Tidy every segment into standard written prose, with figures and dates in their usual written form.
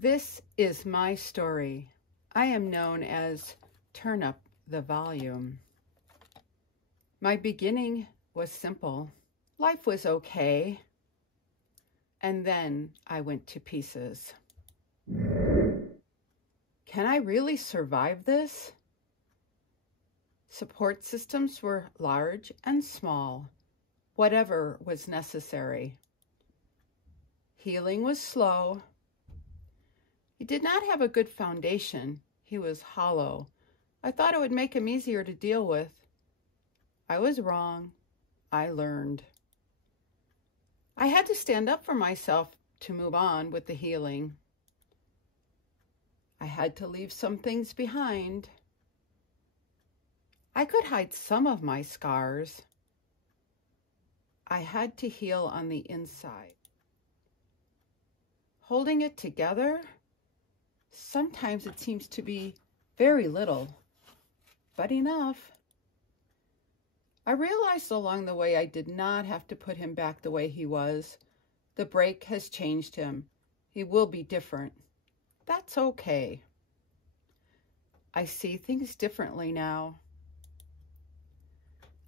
This is my story. I am known as Turn Up the Volume. My beginning was simple. Life was okay. And then I went to pieces. Can I really survive this? Support systems were large and small, whatever was necessary. Healing was slow. He did not have a good foundation. He was hollow. I thought it would make him easier to deal with. I was wrong. I learned. I had to stand up for myself to move on with the healing. I had to leave some things behind. I could hide some of my scars. I had to heal on the inside. Holding it together, sometimes it seems to be very little, but enough. I realized along the way I did not have to put him back the way he was. The break has changed him. He will be different. That's okay. I see things differently now.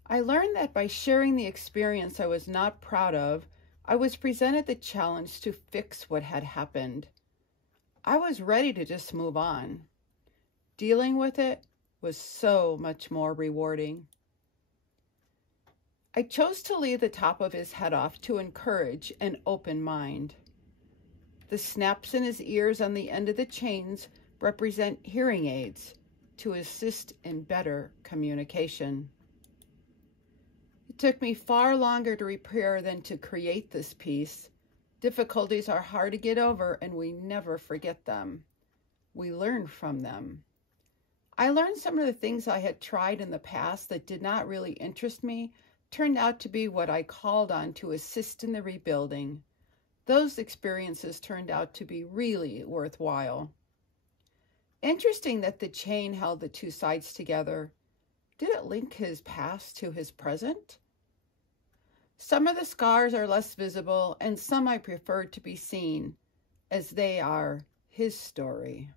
I learned that by sharing the experience I was not proud of, I was presented the challenge to fix what had happened. I was ready to just move on. Dealing with it was so much more rewarding. I chose to leave the top of his head off to encourage an open mind. The snaps in his ears on the end of the chains represent hearing aids to assist in better communication. It took me far longer to repair than to create this piece. Difficulties are hard to get over, and we never forget them. We learn from them. I learned some of the things I had tried in the past that did not really interest me turned out to be what I called on to assist in the rebuilding. Those experiences turned out to be really worthwhile. Interesting that the chain held the two sides together. Did it link his past to his present? Some of the scars are less visible, and some I prefer to be seen, as they are his story.